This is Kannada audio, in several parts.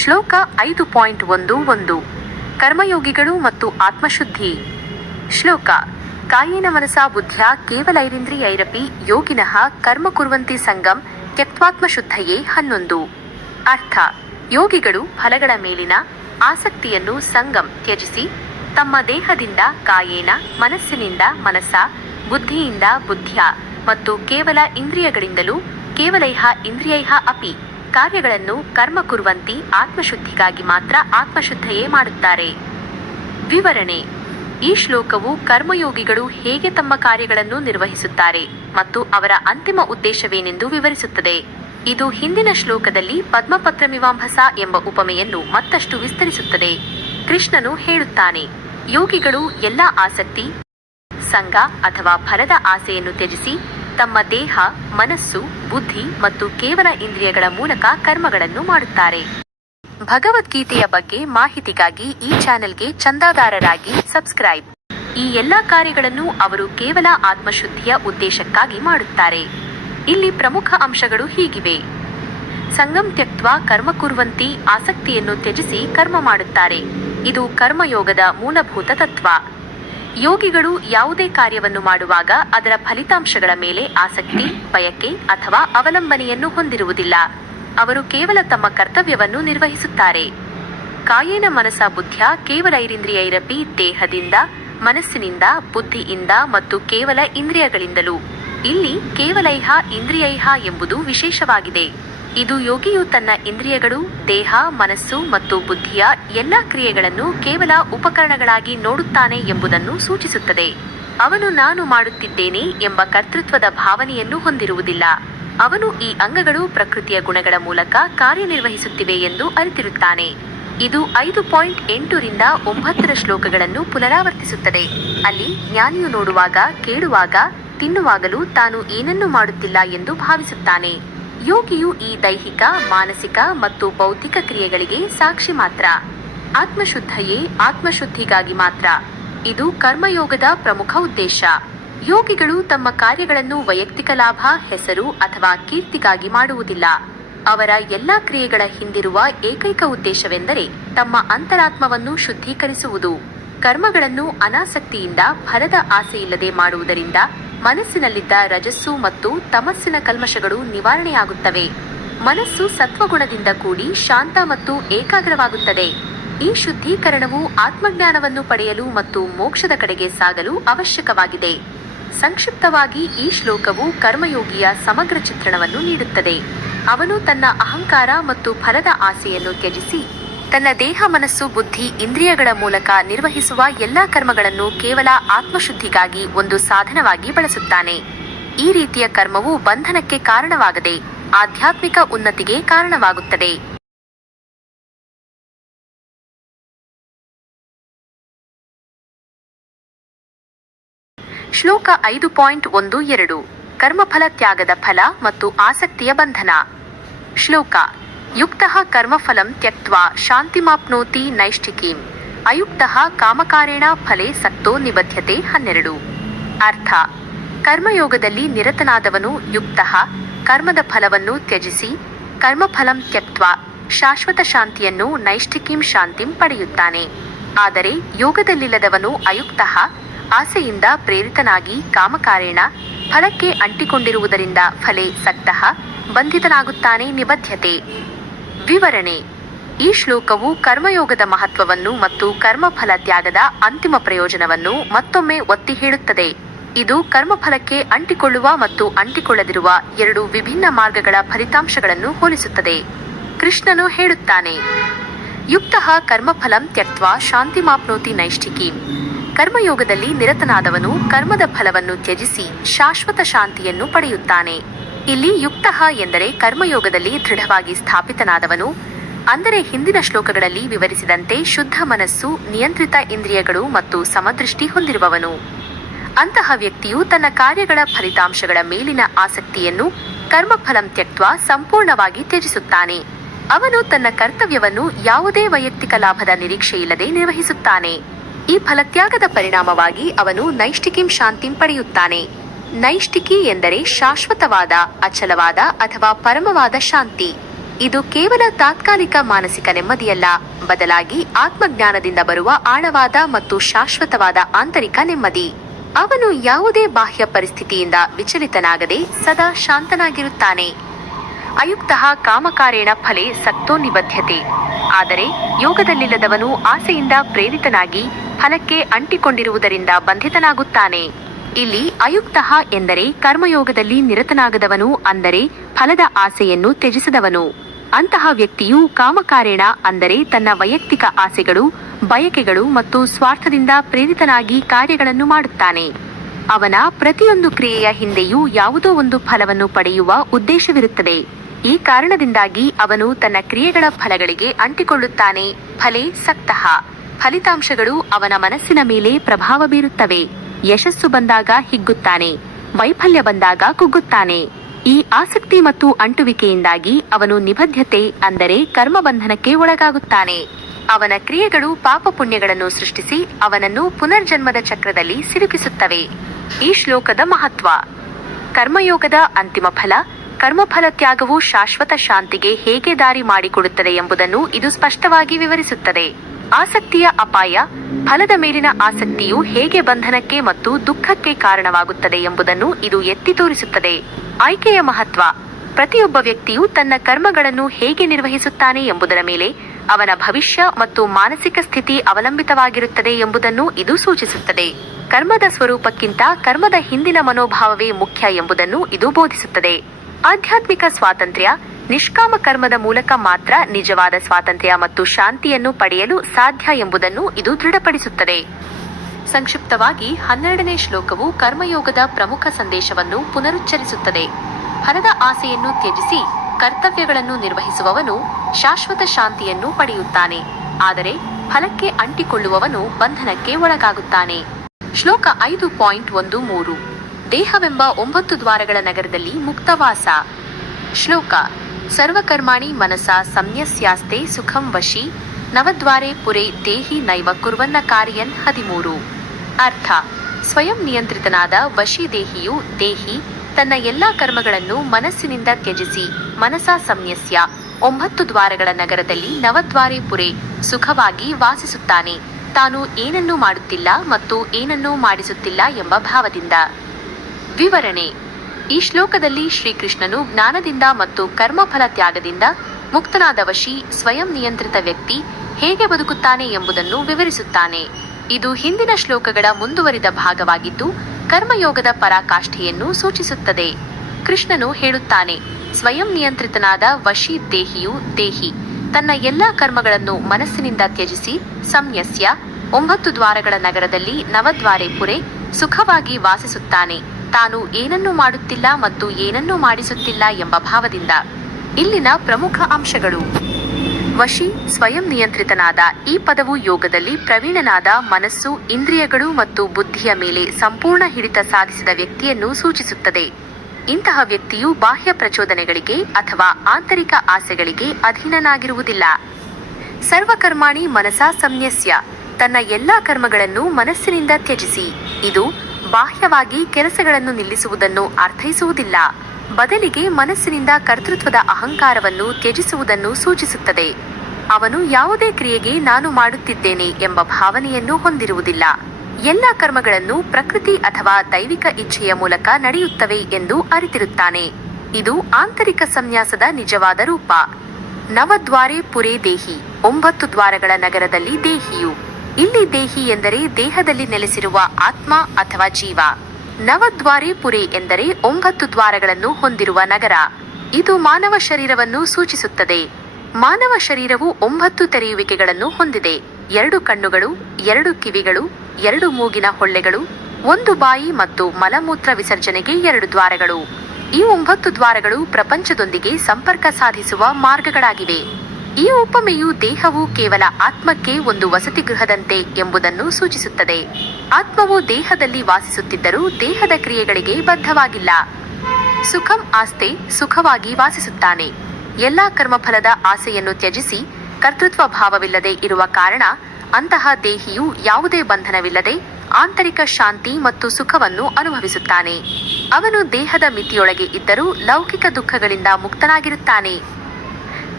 ಶ್ಲೋಕ 5.11 ಕರ್ಮಯೋಗಿಗಳು ಮತ್ತು ಆತ್ಮಶುದ್ಧಿ. ಶ್ಲೋಕ ಕಾಯೇನ ಮನಸಾ ಬುದ್ಧ್ಯಾ ಕೇವಲೈರಿಂದ್ರಿಯೈರಪಿ ಯೋಗಿನಃ ಕರ್ಮ ಕುರ್ವಂತಿ ಸಂಗಂ ತ್ಯಕ್ತ್ವಾತ್ಮಶುದ್ಧಯೇ 11. ಅರ್ಥ: ಯೋಗಿಗಳು ಫಲಗಳ ಮೇಲಿನ ಆಸಕ್ತಿಯನ್ನು ಸಂಗಂ ತ್ಯಜಿಸಿ ತಮ್ಮ ದೇಹದಿಂದ ಕಾಯೇನ ಮನಸ್ಸಿನಿಂದ ಮನಸ, ಬುದ್ಧಿಯಿಂದ ಬುದ್ಧ್ಯ ಮತ್ತು ಕೇವಲ ಇಂದ್ರಿಯಗಳಿಂದಲೂ ಕೇವಲೈಹ ಇಂದ್ರಿಯೈಹ ಅಪಿ ಕಾರ್ಯಗಳನ್ನು ಕರ್ಮ ಕುರ್ವಂತಿ ಆತ್ಮಶುದ್ಧಿಗಾಗಿ ಮಾತ್ರ ಆತ್ಮಶುದ್ಧಯೇ ಮಾಡುತ್ತಾರೆ. ವಿವರಣೆ: ಈ ಶ್ಲೋಕವು ಕರ್ಮಯೋಗಿಗಳು ಹೇಗೆ ತಮ್ಮ ಕಾರ್ಯಗಳನ್ನು ನಿರ್ವಹಿಸುತ್ತಾರೆ ಮತ್ತು ಅವರ ಅಂತಿಮ ಉದ್ದೇಶವೇನೆಂದು ವಿವರಿಸುತ್ತದೆ. ಇದು ಹಿಂದಿನ ಶ್ಲೋಕದಲ್ಲಿ ಪದ್ಮಪತ್ರಮಿವಾಂಭಸ ಎಂಬ ಉಪಮೆಯನ್ನು ಮತ್ತಷ್ಟು ವಿಸ್ತರಿಸುತ್ತದೆ. ಕೃಷ್ಣನು ಹೇಳುತ್ತಾನೆ, ಯೋಗಿಗಳು ಎಲ್ಲ ಆಸಕ್ತಿ, ಸಂಗ ಅಥವಾ ಫಲದ ಆಸೆಯನ್ನು ತ್ಯಜಿಸಿ ತಮ್ಮ ದೇಹ, ಮನಸ್ಸು, ಬುದ್ಧಿ ಮತ್ತು ಕೇವಲ ಇಂದ್ರಿಯಗಳ ಮೂಲಕ ಕರ್ಮಗಳನ್ನು ಮಾಡುತ್ತಾರೆ. ಭಗವದ್ಗೀತೆಯ ಬಗ್ಗೆ ಮಾಹಿತಿಗಾಗಿ ಈ ಚಾನೆಲ್ಗೆ ಚಂದಾದಾರರಾಗಿ ಸಬ್ಸ್ಕ್ರೈಬ್. ಈ ಎಲ್ಲ ಕಾರ್ಯಗಳನ್ನು ಅವರು ಕೇವಲ ಆತ್ಮಶುದ್ಧಿಯ ಉದ್ದೇಶಕ್ಕಾಗಿ ಮಾಡುತ್ತಾರೆ. ಇಲ್ಲಿ ಪ್ರಮುಖ ಅಂಶಗಳು ಹೀಗಿವೆ: ಸಂಗಂ ತ್ಯಕ್ತ್ವಾ ಕರ್ಮ ಕುರ್ವಂತಿ, ಆಸಕ್ತಿಯನ್ನು ತ್ಯಜಿಸಿ ಕರ್ಮ ಮಾಡುತ್ತಾರೆ. ಇದು ಕರ್ಮಯೋಗದ ಮೂಲಭೂತ ತತ್ವ. ಯೋಗಿಗಳು ಯಾವುದೇ ಕಾರ್ಯವನ್ನು ಮಾಡುವಾಗ ಅದರ ಫಲಿತಾಂಶಗಳ ಮೇಲೆ ಆಸಕ್ತಿ, ಬಯಕೆ ಅಥವಾ ಅವಲಂಬನೆಯನ್ನು ಹೊಂದಿರುವುದಿಲ್ಲ. ಅವರು ಕೇವಲ ತಮ್ಮ ಕರ್ತವ್ಯವನ್ನು ನಿರ್ವಹಿಸುತ್ತಾರೆ. ಕಾಯೇನ ಮನಸ ಬುದ್ಧ್ಯ ಕೇವಲೈರಿಂದ್ರಿಯೈರಪಿ, ದೇಹದಿಂದ, ಮನಸ್ಸಿನಿಂದ, ಬುದ್ಧಿಯಿಂದ ಮತ್ತು ಕೇವಲ ಇಂದ್ರಿಯಗಳಿಂದಲೂ. ಇಲ್ಲಿ ಕೇವಲೈಹ ಇಂದ್ರಿಯೈಹ ಎಂಬುದು ವಿಶೇಷವಾಗಿದೆ. ಇದು ಯೋಗಿಯು ತನ್ನ ಇಂದ್ರಿಯಗಳು, ದೇಹ, ಮನಸ್ಸು ಮತ್ತು ಬುದ್ಧಿಯ ಎಲ್ಲ ಕ್ರಿಯೆಗಳನ್ನು ಕೇವಲ ಉಪಕರಣಗಳಾಗಿ ನೋಡುತ್ತಾನೆ ಎಂಬುದನ್ನು ಸೂಚಿಸುತ್ತದೆ. ಅವನು ನಾನು ಮಾಡುತ್ತಿದ್ದೇನೆ ಎಂಬ ಕರ್ತೃತ್ವದ ಭಾವನೆಯನ್ನು ಹೊಂದಿರುವುದಿಲ್ಲ. ಅವನು ಈ ಅಂಗಗಳು ಪ್ರಕೃತಿಯ ಗುಣಗಳ ಮೂಲಕ ಕಾರ್ಯನಿರ್ವಹಿಸುತ್ತಿವೆ ಎಂದು ಅರಿತಿರುತ್ತಾನೆ. ಇದು 5.8 ರಿಂದ 9 ಶ್ಲೋಕಗಳನ್ನು ಪುನರಾವರ್ತಿಸುತ್ತದೆ. ಅಲ್ಲಿ ಜ್ಞಾನಿಯು ನೋಡುವಾಗ, ಕೇಳುವಾಗ, ತಿನ್ನುವಾಗಲೂ ತಾನು ಏನನ್ನೂ ಮಾಡುತ್ತಿಲ್ಲ ಎಂದು ಭಾವಿಸುತ್ತಾನೆ. ಯೋಗಿಯು ಈ ದೈಹಿಕ, ಮಾನಸಿಕ ಮತ್ತು ಬೌದ್ಧಿಕ ಕ್ರಿಯೆಗಳಿಗೆ ಸಾಕ್ಷಿ ಮಾತ್ರ. ಆತ್ಮಶುದ್ಧಯೇ ಆತ್ಮಶುದ್ಧಿಗಾಗಿ ಮಾತ್ರ. ಇದು ಕರ್ಮಯೋಗದ ಪ್ರಮುಖ ಉದ್ದೇಶ. ಯೋಗಿಗಳು ತಮ್ಮ ಕಾರ್ಯಗಳನ್ನು ವೈಯಕ್ತಿಕ ಲಾಭ, ಹೆಸರು ಅಥವಾ ಕೀರ್ತಿಗಾಗಿ ಮಾಡುವುದಿಲ್ಲ. ಅವರ ಎಲ್ಲ ಕ್ರಿಯೆಗಳ ಹಿಂದಿರುವ ಏಕೈಕ ಉದ್ದೇಶವೆಂದರೆ ತಮ್ಮ ಅಂತರಾತ್ಮವನ್ನು ಶುದ್ಧೀಕರಿಸುವುದು. ಕರ್ಮಗಳನ್ನು ಅನಾಸಕ್ತಿಯಿಂದ, ಫಲದ ಆಸೆಯಿಲ್ಲದೆ ಮಾಡುವುದರಿಂದ ಮನಸ್ಸಿನಲ್ಲಿದ್ದ ರಜಸ್ಸು ಮತ್ತು ತಮಸ್ಸಿನ ಕಲ್ಮಶಗಳು ನಿವಾರಣೆಯಾಗುತ್ತವೆ. ಮನಸ್ಸು ಸತ್ವಗುಣದಿಂದ ಕೂಡಿ ಶಾಂತ ಮತ್ತು ಏಕಾಗ್ರವಾಗುತ್ತದೆ. ಈ ಶುದ್ಧೀಕರಣವು ಆತ್ಮಜ್ಞಾನವನ್ನು ಪಡೆಯಲು ಮತ್ತು ಮೋಕ್ಷದ ಕಡೆಗೆ ಸಾಗಲು ಅವಶ್ಯಕವಾಗಿದೆ. ಸಂಕ್ಷಿಪ್ತವಾಗಿ ಈ ಶ್ಲೋಕವು ಕರ್ಮಯೋಗಿಯ ಸಮಗ್ರ ಚಿತ್ರಣವನ್ನು ನೀಡುತ್ತದೆ. ಅವನು ತನ್ನ ಅಹಂಕಾರ ಮತ್ತು ಫಲದ ಆಸೆಯನ್ನು ತ್ಯಜಿಸಿ ತನ್ನ ದೇಹ, ಮನಸ್ಸು, ಬುದ್ಧಿ, ಇಂದ್ರಿಯಗಳ ಮೂಲಕ ನಿರ್ವಹಿಸುವ ಎಲ್ಲಾ ಕರ್ಮಗಳನ್ನು ಕೇವಲ ಆತ್ಮಶುದ್ಧಿಗಾಗಿ ಒಂದು ಸಾಧನವಾಗಿ ಬಳಸುತ್ತಾನೆ. ಈ ರೀತಿಯ ಕರ್ಮವು ಬಂಧನಕ್ಕೆ ಕಾರಣವಾಗದೆ ಆಧ್ಯಾತ್ಮಿಕ ಉನ್ನತಿಗೆ ಕಾರಣವಾಗುತ್ತದೆ. ಶ್ಲೋಕ 5.12 ಕರ್ಮಫಲ ತ್ಯಾಗದ ಫಲ ಮತ್ತು ಆಸಕ್ತಿಯ ಬಂಧನ. ಶ್ಲೋಕ ಯುಕ್ತಃ ಕರ್ಮಫಲಂ ತ್ಯಕ್ತ್ವಾ ಶಾಂತಿಮಾಪ್ನೋತಿ ನೈಷ್ಠಿಕೀಂ, ಅಯುಕ್ತಃ ಕಾಮಕಾರೇಣ ಫಲೇ ಸಕ್ತೋ ನಿಬಧ್ಯತೆ. 12. ಅರ್ಥ: ಕರ್ಮಯೋಗದಲ್ಲಿ ನಿರತನಾದವನು ಯುಕ್ತಃ ಕರ್ಮದ ಫಲವನ್ನು ತ್ಯಜಿಸಿ ಕರ್ಮಫಲಂ ತ್ಯಕ್ತ್ವಾ ಶಾಶ್ವತ ಶಾಂತಿಯನ್ನು, ನೈಷ್ಠಿಕೀಂ ಶಾಂತಿಂ ಪಡೆಯುತ್ತಾನೆ. ಆದರೆ ಯೋಗದಲ್ಲಿಲ್ಲದವನು ಅಯುಕ್ತಃ ಆಸೆಯಿಂದ ಪ್ರೇರಿತನಾಗಿ ಕಾಮಕಾರೇಣ ಫಲಕ್ಕೆ ಅಂಟಿಕೊಂಡಿರುವುದರಿಂದ ಫಲೇ ಸಕ್ತಃ ಬಂಧಿತನಾಗುತ್ತಾನೆ. ನಿಬದ್ಧತೆ. ವಿವರಣೆ: ಈ ಶ್ಲೋಕವು ಕರ್ಮಯೋಗದ ಮಹತ್ವವನ್ನು ಮತ್ತು ಕರ್ಮಫಲ ತ್ಯಾಗದ ಅಂತಿಮ ಪ್ರಯೋಜನವನ್ನು ಮತ್ತೊಮ್ಮೆ ಒತ್ತಿ ಹೇಳುತ್ತದೆ. ಇದು ಕರ್ಮಫಲಕ್ಕೆ ಅಂಟಿಕೊಳ್ಳುವ ಮತ್ತು ಅಂಟಿಕೊಳ್ಳದಿರುವ ಎರಡು ವಿಭಿನ್ನ ಮಾರ್ಗಗಳ ಫಲಿತಾಂಶಗಳನ್ನು ಹೋಲಿಸುತ್ತದೆ. ಕೃಷ್ಣನು ಹೇಳುತ್ತಾನೆ, ಯುಕ್ತಃ ಕರ್ಮಫಲಂ ತ್ಯಕ್ತ್ವಾ ಶಾಂತಿಮಾಪ್ನೋತಿ ನೈಷ್ಠಿಕೀಂ. ಕರ್ಮಯೋಗದಲ್ಲಿ ನಿರತನಾದವನು ಕರ್ಮದ ಫಲವನ್ನು ತ್ಯಜಿಸಿ ಶಾಶ್ವತ ಶಾಂತಿಯನ್ನು ಪಡೆಯುತ್ತಾನೆ. ಇಲ್ಲಿ ಯುಕ್ತಃ ಎಂದರೆ ಕರ್ಮಯೋಗದಲ್ಲಿ ದೃಢವಾಗಿ ಸ್ಥಾಪಿತನಾದವನು, ಅಂದರೆ ಹಿಂದಿನ ಶ್ಲೋಕಗಳಲ್ಲಿ ವಿವರಿಸಿದಂತೆ ಶುದ್ಧ ಮನಸ್ಸು, ನಿಯಂತ್ರಿತ ಇಂದ್ರಿಯಗಳು ಮತ್ತು ಸಮದೃಷ್ಟಿ ಹೊಂದಿರುವವನು. ಅಂತಹ ವ್ಯಕ್ತಿಯು ತನ್ನ ಕಾರ್ಯಗಳ ಫಲಿತಾಂಶಗಳ ಮೇಲಿನ ಆಸಕ್ತಿಯನ್ನು ಕರ್ಮಫಲಂ ತ್ಯಕ್ತ್ವಾ ಸಂಪೂರ್ಣವಾಗಿ ತ್ಯಜಿಸುತ್ತಾನೆ. ಅವನು ತನ್ನ ಕರ್ತವ್ಯವನ್ನು ಯಾವುದೇ ವೈಯಕ್ತಿಕ ಲಾಭದ ನಿರೀಕ್ಷೆಯಿಲ್ಲದೆ ನಿರ್ವಹಿಸುತ್ತಾನೆ. ಈ ಫಲತ್ಯಾಗದ ಪರಿಣಾಮವಾಗಿ ಅವನು ನೈಷ್ಠಿಕೀಂ ಶಾಂತಿಂ ಪಡೆಯುತ್ತಾನೆ. ನೈಷ್ಠಿಕಿ ಎಂದರೆ ಶಾಶ್ವತವಾದ, ಅಚಲವಾದ ಅಥವಾ ಪರಮವಾದ ಶಾಂತಿ. ಇದು ಕೇವಲ ತಾತ್ಕಾಲಿಕ ಮಾನಸಿಕ ನೆಮ್ಮದಿಯಲ್ಲ, ಬದಲಾಗಿ ಆತ್ಮಜ್ಞಾನದಿಂದ ಬರುವ ಆಳವಾದ ಮತ್ತು ಶಾಶ್ವತವಾದ ಆಂತರಿಕ ನೆಮ್ಮದಿ. ಅವನು ಯಾವುದೇ ಬಾಹ್ಯ ಪರಿಸ್ಥಿತಿಯಿಂದ ವಿಚಲಿತನಾಗದೆ ಸದಾ ಶಾಂತನಾಗಿರುತ್ತಾನೆ. ಅಯುಕ್ತಃ ಕಾಮಕಾರೇಣ ಫಲೆ ಸಕ್ತೋ ನಿಬದ್ಧತೆ. ಆದರೆ ಯೋಗದಲ್ಲಿಲ್ಲದವನು ಆಸೆಯಿಂದ ಪ್ರೇರಿತನಾಗಿ ಫಲಕ್ಕೆ ಅಂಟಿಕೊಂಡಿರುವುದರಿಂದ ಬಂಧಿತನಾಗುತ್ತಾನೆ. ಇಲ್ಲಿ ಅಯುಕ್ತಃ ಎಂದರೆ ಕರ್ಮಯೋಗದಲ್ಲಿ ನಿರತನಾಗದವನು, ಅಂದರೆ ಫಲದ ಆಸೆಯನ್ನು ತ್ಯಜಿಸದವನು. ಅಂತಹ ವ್ಯಕ್ತಿಯು ಕಾಮಕಾರೇಣ ಅಂದರೆ ತನ್ನ ವೈಯಕ್ತಿಕ ಆಸೆಗಳು, ಬಯಕೆಗಳು ಮತ್ತು ಸ್ವಾರ್ಥದಿಂದ ಪ್ರೇರಿತನಾಗಿ ಕಾರ್ಯಗಳನ್ನು ಮಾಡುತ್ತಾನೆ. ಅವನ ಪ್ರತಿಯೊಂದು ಕ್ರಿಯೆಯ ಹಿಂದೆಯೂ ಯಾವುದೋ ಒಂದು ಫಲವನ್ನು ಪಡೆಯುವ ಉದ್ದೇಶವಿರುತ್ತದೆ. ಈ ಕಾರಣದಿಂದಾಗಿ ಅವನು ತನ್ನ ಕ್ರಿಯೆಗಳ ಫಲಗಳಿಗೆ ಅಂಟಿಕೊಳ್ಳುತ್ತಾನೆ. ಫಲೇ ಸಕ್ತಃ. ಫಲಿತಾಂಶಗಳು ಅವನ ಮನಸ್ಸಿನ ಮೇಲೆ ಪ್ರಭಾವ ಬೀರುತ್ತವೆ. ಯಶಸ್ಸು ಬಂದಾಗ ಹಿಗ್ಗುತ್ತಾನೆ, ವೈಫಲ್ಯ ಬಂದಾಗ ಕುಗ್ಗುತ್ತಾನೆ. ಈ ಆಸಕ್ತಿ ಮತ್ತು ಅಂಟುವಿಕೆಯಿಂದಾಗಿ ಅವನು ನಿಬದ್ಧತೆ ಅಂದರೆ ಕರ್ಮಬಂಧನಕ್ಕೆ ಒಳಗಾಗುತ್ತಾನೆ. ಅವನ ಕ್ರಿಯೆಗಳು ಪಾಪ ಪುಣ್ಯಗಳನ್ನು ಸೃಷ್ಟಿಸಿ ಅವನನ್ನು ಪುನರ್ಜನ್ಮದ ಚಕ್ರದಲ್ಲಿ ಸಿಲುಕಿಸುತ್ತವೆ. ಈ ಶ್ಲೋಕದ ಮಹತ್ವ. ಕರ್ಮಯೋಗದ ಅಂತಿಮ ಫಲ, ಕರ್ಮಫಲ ತ್ಯಾಗವು ಶಾಶ್ವತ ಶಾಂತಿಗೆ ಹೇಗೆ ದಾರಿ ಮಾಡಿಕೊಡುತ್ತದೆ ಎಂಬುದನ್ನು ಇದು ಸ್ಪಷ್ಟವಾಗಿ ವಿವರಿಸುತ್ತದೆ. ಆಸಕ್ತಿಯ ಅಪಾಯ. ಫಲದ ಮೇಲಿನ ಆಸಕ್ತಿಯು ಹೇಗೆ ಬಂಧನಕ್ಕೆ ಮತ್ತು ದುಃಖಕ್ಕೆ ಕಾರಣವಾಗುತ್ತದೆ ಎಂಬುದನ್ನು ಇದು ಎತ್ತಿ ತೋರಿಸುತ್ತದೆ. ಆಯ್ಕೆಯ ಮಹತ್ವ. ಪ್ರತಿಯೊಬ್ಬ ವ್ಯಕ್ತಿಯು ತನ್ನ ಕರ್ಮಗಳನ್ನು ಹೇಗೆ ನಿರ್ವಹಿಸುತ್ತಾನೆ ಎಂಬುದರ ಮೇಲೆ ಅವನ ಭವಿಷ್ಯ ಮತ್ತು ಮಾನಸಿಕ ಸ್ಥಿತಿ ಅವಲಂಬಿತವಾಗಿರುತ್ತದೆ ಎಂಬುದನ್ನು ಇದು ಸೂಚಿಸುತ್ತದೆ. ಕರ್ಮದ ಸ್ವರೂಪಕ್ಕಿಂತ ಕರ್ಮದ ಹಿಂದಿನ ಮನೋಭಾವವೇ ಮುಖ್ಯ ಎಂಬುದನ್ನು ಇದು ಬೋಧಿಸುತ್ತದೆ. ಆಧ್ಯಾತ್ಮಿಕ ಸ್ವಾತಂತ್ರ್ಯ. ನಿಷ್ಕಾಮ ಕರ್ಮದ ಮೂಲಕ ಮಾತ್ರ ನಿಜವಾದ ಸ್ವಾತಂತ್ರ್ಯ ಮತ್ತು ಶಾಂತಿಯನ್ನು ಪಡೆಯಲು ಸಾಧ್ಯ ಎಂಬುದನ್ನು ಇದು ದೃಢಪಡಿಸುತ್ತದೆ. ಸಂಕ್ಷಿಪ್ತವಾಗಿ 12ನೇ ಶ್ಲೋಕವು ಕರ್ಮಯೋಗದ ಪ್ರಮುಖ ಸಂದೇಶವನ್ನು ಪುನರುಚ್ಚರಿಸುತ್ತದೆ. ಫಲದ ಆಸೆಯನ್ನು ತ್ಯಜಿಸಿ ಕರ್ತವ್ಯಗಳನ್ನು ನಿರ್ವಹಿಸುವವನು ಶಾಶ್ವತ ಶಾಂತಿಯನ್ನು ಪಡೆಯುತ್ತಾನೆ, ಆದರೆ ಫಲಕ್ಕೆ ಅಂಟಿಕೊಳ್ಳುವವನು ಬಂಧನಕ್ಕೆ ಒಳಗಾಗುತ್ತಾನೆ. ಶ್ಲೋಕ 5.13. ದೇಹವೆಂಬ 9 ದ್ವಾರಗಳ ನಗರದಲ್ಲಿ ಮುಕ್ತವಾಸ. ಶ್ಲೋಕ. ಸರ್ವಕರ್ಮಾಣಿ ಮನಸಾ ಸಂನ್ಯಸ್ಯಾಸ್ತೆ ಸುಖಂ ವಶಿ ನವದ್ವಾರೆ ಪುರೇ ದೇಹಿ ನೈವ ಕುರ್ವನ್ನ ಕಾರ್ಯನ್ 13. ಅರ್ಥ. ಸ್ವಯಂ ನಿಯಂತ್ರಿತನಾದ ವಶಿ ದೇಹಿಯು ದೇಹಿ ತನ್ನ ಎಲ್ಲಾ ಕರ್ಮಗಳನ್ನು ಮನಸ್ಸಿನಿಂದ ತ್ಯಜಿಸಿ ಮನಸಾ ಸಂನ್ಯಸ್ಯ 9 ದ್ವಾರಗಳ ನಗರದಲ್ಲಿ ನವದ್ವಾರೆ ಪುರೇ ಸುಖವಾಗಿ ವಾಸಿಸುತ್ತಾನೆ, ತಾನು ಏನನ್ನೂ ಮಾಡುತ್ತಿಲ್ಲ ಮತ್ತು ಏನನ್ನೂ ಮಾಡಿಸುತ್ತಿಲ್ಲ ಎಂಬ ಭಾವದಿಂದ. ವಿವರಣೆ. ಈ ಶ್ಲೋಕದಲ್ಲಿ ಶ್ರೀಕೃಷ್ಣನು ಜ್ಞಾನದಿಂದ ಮತ್ತು ಕರ್ಮಫಲ ತ್ಯಾಗದಿಂದ ಮುಕ್ತನಾದ ವಶಿ ಸ್ವಯಂ ನಿಯಂತ್ರಿತ ವ್ಯಕ್ತಿ ಹೇಗೆ ಬದುಕುತ್ತಾನೆ ಎಂಬುದನ್ನು ವಿವರಿಸುತ್ತಾನೆ. ಇದು ಹಿಂದಿನ ಶ್ಲೋಕಗಳ ಮುಂದುವರಿದ ಭಾಗವಾಗಿದ್ದು ಕರ್ಮಯೋಗದ ಪರಾಕಾಷ್ಠೆಯನ್ನು ಸೂಚಿಸುತ್ತದೆ. ಕೃಷ್ಣನು ಹೇಳುತ್ತಾನೆ, ಸ್ವಯಂ ನಿಯಂತ್ರಿತನಾದ ವಶಿ ದೇಹಿಯು ದೇಹಿ ತನ್ನ ಎಲ್ಲಾ ಕರ್ಮಗಳನ್ನು ಮನಸ್ಸಿನಿಂದ ತ್ಯಜಿಸಿ ಸಂನ್ಯಸ್ಯ 9 ದ್ವಾರಗಳ ನಗರದಲ್ಲಿ ನವದ್ವಾರೆ ಪುರೇ ಸುಖವಾಗಿ ವಾಸಿಸುತ್ತಾನೆ, ತಾನು ಏನನ್ನೂ ಮಾಡುತ್ತಿಲ್ಲ ಮತ್ತು ಏನನ್ನೂ ಮಾಡಿಸುತ್ತಿಲ್ಲ ಎಂಬ ಭಾವದಿಂದ. ಇಲ್ಲಿನ ಪ್ರಮುಖ ಅಂಶಗಳು. ವಶಿ ಸ್ವಯಂ ನಿಯಂತ್ರಿತನಾದ. ಈ ಪದವು ಯೋಗದಲ್ಲಿ ಪ್ರವೀಣನಾದ, ಮನಸ್ಸು, ಇಂದ್ರಿಯಗಳು ಮತ್ತು ಬುದ್ಧಿಯ ಮೇಲೆ ಸಂಪೂರ್ಣ ಹಿಡಿತ ಸಾಧಿಸಿದ ವ್ಯಕ್ತಿಯನ್ನು ಸೂಚಿಸುತ್ತದೆ. ಇಂತಹ ವ್ಯಕ್ತಿಯು ಬಾಹ್ಯ ಪ್ರಚೋದನೆಗಳಿಗೆ ಅಥವಾ ಆಂತರಿಕ ಆಸೆಗಳಿಗೆ ಅಧೀನನಾಗಿರುವುದಿಲ್ಲ. ಸರ್ವಕರ್ಮಾಣಿ ಮನಸಾ ಸಂನ್ಯಸ್ಯ. ತನ್ನ ಎಲ್ಲಾ ಕರ್ಮಗಳನ್ನು ಮನಸ್ಸಿನಿಂದ ತ್ಯಜಿಸಿ. ಇದು ಬಾಹ್ಯವಾಗಿ ಕೆಲಸಗಳನ್ನು ನಿಲ್ಲಿಸುವುದನ್ನು ಅರ್ಥೈಸುವುದಿಲ್ಲ, ಬದಲಿಗೆ ಮನಸ್ಸಿನಿಂದ ಕರ್ತೃತ್ವದ ಅಹಂಕಾರವನ್ನು ತ್ಯಜಿಸುವುದನ್ನು ಸೂಚಿಸುತ್ತದೆ. ಅವನು ಯಾವುದೇ ಕ್ರಿಯೆಗೆ ನಾನು ಮಾಡುತ್ತಿದ್ದೇನೆ ಎಂಬ ಭಾವನೆಯನ್ನು ಹೊಂದಿರುವುದಿಲ್ಲ. ಎಲ್ಲ ಕರ್ಮಗಳನ್ನು ಪ್ರಕೃತಿ ಅಥವಾ ದೈವಿಕ ಇಚ್ಛೆಯ ಮೂಲಕ ನಡೆಯುತ್ತವೆ ಎಂದು ಅರಿತಿರುತ್ತಾನೆ. ಇದು ಆಂತರಿಕ ಸಂನ್ಯಾಸದ ನಿಜವಾದ ರೂಪ. ನವದ್ವಾರೆ ಪುರೇ ದೇಹಿ. 9 ದ್ವಾರಗಳ ನಗರದಲ್ಲಿ ದೇಹಿಯು. ಇಲ್ಲಿ ದೇಹಿ ಎಂದರೆ ದೇಹದಲ್ಲಿ ನೆಲೆಸಿರುವ ಆತ್ಮ ಅಥವಾ ಜೀವ. ನವದ್ವಾರೆ ಪುರೇ ಎಂದರೆ 9 ದ್ವಾರಗಳನ್ನು ಹೊಂದಿರುವ ನಗರ. ಇದು ಮಾನವ ಶರೀರವನ್ನು ಸೂಚಿಸುತ್ತದೆ. ಮಾನವ ಶರೀರವು 9 ತೆರೆಯುವಿಕೆಗಳನ್ನು ಹೊಂದಿದೆ. 2 ಕಣ್ಣುಗಳು, 2 ಕಿವಿಗಳು, 2 ಮೂಗಿನ ಹೊಳ್ಳೆಗಳು, 1 ಬಾಯಿ ಮತ್ತು ಮಲಮೂತ್ರ ವಿಸರ್ಜನೆಗೆ 2 ದ್ವಾರಗಳು. ಈ 9 ದ್ವಾರಗಳು ಪ್ರಪಂಚದೊಂದಿಗೆ ಸಂಪರ್ಕ ಸಾಧಿಸುವ ಮಾರ್ಗಗಳಾಗಿವೆ. ಈ ಉಪಮೆಯು ದೇಹವು ಕೇವಲ ಆತ್ಮಕ್ಕೆ ಒಂದು ವಸತಿ ಗೃಹದಂತೆ ಎಂಬುದನ್ನು ಸೂಚಿಸುತ್ತದೆ. ಆತ್ಮವು ದೇಹದಲ್ಲಿ ವಾಸಿಸುತ್ತಿದ್ದರೂ ದೇಹದ ಕ್ರಿಯೆಗಳಿಗೆ ಬದ್ಧವಾಗಿಲ್ಲ. ಸುಖಂ ಆಸ್ತೆ. ಸುಖವಾಗಿ ವಾಸಿಸುತ್ತಾನೆ. ಎಲ್ಲಾ ಕರ್ಮಫಲದ ಆಸೆಯನ್ನು ತ್ಯಜಿಸಿ ಕರ್ತೃತ್ವ ಭಾವವಿಲ್ಲದೆ ಇರುವ ಕಾರಣ ಅಂತಹ ದೇಹಿಯು ಯಾವುದೇ ಬಂಧನವಿಲ್ಲದೆ ಆಂತರಿಕ ಶಾಂತಿ ಮತ್ತು ಸುಖವನ್ನು ಅನುಭವಿಸುತ್ತಾನೆ. ಅವನು ದೇಹದ ಮಿತಿಯೊಳಗೆ ಇದ್ದರೂ ಲೌಕಿಕ ದುಃಖಗಳಿಂದ ಮುಕ್ತನಾಗಿರುತ್ತಾನೆ.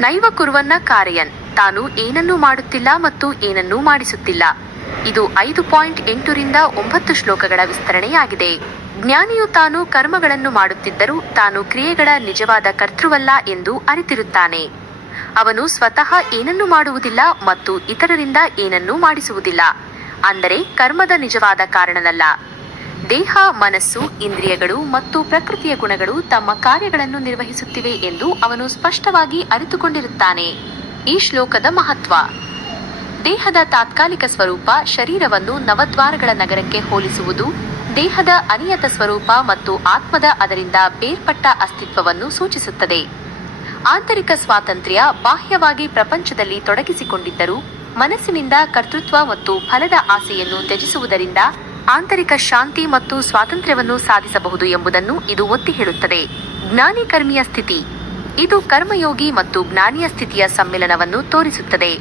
ನೈವ ಕುರ್ವನ್ನ ಕಾರಯನ್, ತಾನು ಏನನ್ನೂ ಮಾಡುತ್ತಿಲ್ಲ ಮತ್ತು ಏನನ್ನೂ ಮಾಡಿಸುತ್ತಿಲ್ಲ. ಇದು 5.8 ರಿಂದ 9 ಶ್ಲೋಕಗಳ ವಿಸ್ತರಣೆಯಾಗಿದೆ. ಜ್ಞಾನಿಯು ತಾನು ಕರ್ಮಗಳನ್ನು ಮಾಡುತ್ತಿದ್ದರೂ ತಾನು ಕ್ರಿಯೆಗಳ ನಿಜವಾದ ಕರ್ತೃವಲ್ಲ ಎಂದು ಅರಿತಿರುತ್ತಾನೆ. ಅವನು ಸ್ವತಃ ಏನನ್ನೂ ಮಾಡುವುದಿಲ್ಲ ಮತ್ತು ಇತರರಿಂದ ಏನನ್ನೂ ಮಾಡಿಸುವುದಿಲ್ಲ, ಅಂದರೆ ಕರ್ಮದ ನಿಜವಾದ ಕಾರಣನಲ್ಲ. ದೇಹ, ಮನಸ್ಸು, ಇಂದ್ರಿಯಗಳು ಮತ್ತು ಪ್ರಕೃತಿಯ ಗುಣಗಳು ತಮ್ಮ ಕಾರ್ಯಗಳನ್ನು ನಿರ್ವಹಿಸುತ್ತಿವೆ ಎಂದು ಅವನು ಸ್ಪಷ್ಟವಾಗಿ ಅರಿತುಕೊಂಡಿರುತ್ತಾನೆ. ಈ ಶ್ಲೋಕದ ಮಹತ್ವ: ದೇಹದ ತಾತ್ಕಾಲಿಕ ಸ್ವರೂಪ ಶರೀರವನ್ನು ನವದ್ವಾರಗಳ ನಗರಕ್ಕೆ ಹೋಲಿಸುವುದು, ದೇಹದ ಅನಿಯತ ಸ್ವರೂಪ ಮತ್ತು ಆತ್ಮದ ಅದರಿಂದ ಬೇರ್ಪಟ್ಟ ಅಸ್ತಿತ್ವವನ್ನು ಸೂಚಿಸುತ್ತದೆ. ಆಂತರಿಕ ಸ್ವಾತಂತ್ರ್ಯ ಬಾಹ್ಯವಾಗಿ ಪ್ರಪಂಚದಲ್ಲಿ ತೊಡಗಿಸಿಕೊಂಡಿದ್ದರೂ ಮನಸ್ಸಿನಿಂದ ಕರ್ತೃತ್ವ ಮತ್ತು ಫಲದ ಆಸೆಯನ್ನು ತ್ಯಜಿಸುವುದರಿಂದ ಆಂತರಿಕ ಶಾಂತಿ ಮತ್ತು ಸ್ವಾತಂತ್ರ್ಯವನ್ನು ಸಾಧಿಸಬಹುದು ಎಂಬುದನ್ನು ಇದು ಒತ್ತಿ ಹೇಳುತ್ತದೆ. ಜ್ಞಾನಿ ಕರ್ಮಿಯ ಸ್ಥಿತಿ: ಇದು ಕರ್ಮಯೋಗಿ ಮತ್ತು ಜ್ಞಾನಿಯ ಸ್ಥಿತಿಯ ಸಮ್ಮಿಲನವನ್ನು ತೋರಿಸುತ್ತದೆ.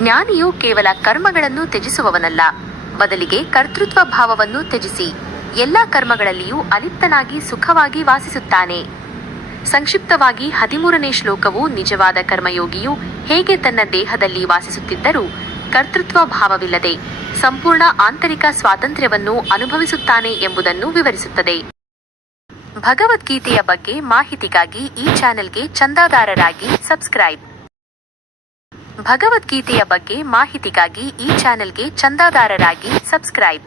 ಜ್ಞಾನಿಯು ಕೇವಲ ಕರ್ಮಗಳನ್ನು ತ್ಯಜಿಸುವವನಲ್ಲ, ಬದಲಿಗೆ ಕರ್ತೃತ್ವ ಭಾವವನ್ನು ತ್ಯಜಿಸಿ ಎಲ್ಲ ಕರ್ಮಗಳಲ್ಲಿಯೂ ಅಲಿಪ್ತನಾಗಿ ಸುಖವಾಗಿ ವಾಸಿಸುತ್ತಾನೆ. ಸಂಕ್ಷಿಪ್ತವಾಗಿ 13ನೇ ಶ್ಲೋಕವು ನಿಜವಾದ ಕರ್ಮಯೋಗಿಯು ಹೇಗೆ ತನ್ನ ದೇಹದಲ್ಲಿ ವಾಸಿಸುತ್ತಿದ್ದರೂ ಕರ್ತೃತ್ವ ಭಾವವಿಲ್ಲದೆ ಸಂಪೂರ್ಣ ಆಂತರಿಕ ಸ್ವಾತಂತ್ರ್ಯವನ್ನು ಅನುಭವಿಸುತ್ತಾನೆ ಎಂಬುದನ್ನು ವಿವರಿಸುತ್ತದೆ. ಭಗವದ್ಗೀತೆಯ ಬಗ್ಗೆ ಮಾಹಿತಿಗಾಗಿ ಈ ಚಾನೆಲ್ಗೆ ಚಂದಾದಾರರಾಗಿ ಸಬ್ಸ್ಕ್ರೈಬ್. ಭಗವದ್ಗೀತೆಯ ಬಗ್ಗೆ ಮಾಹಿತಿಗಾಗಿ ಈ ಚಾನೆಲ್ಗೆ ಚಂದಾದಾರರಾಗಿ ಸಬ್ಸ್ಕ್ರೈಬ್.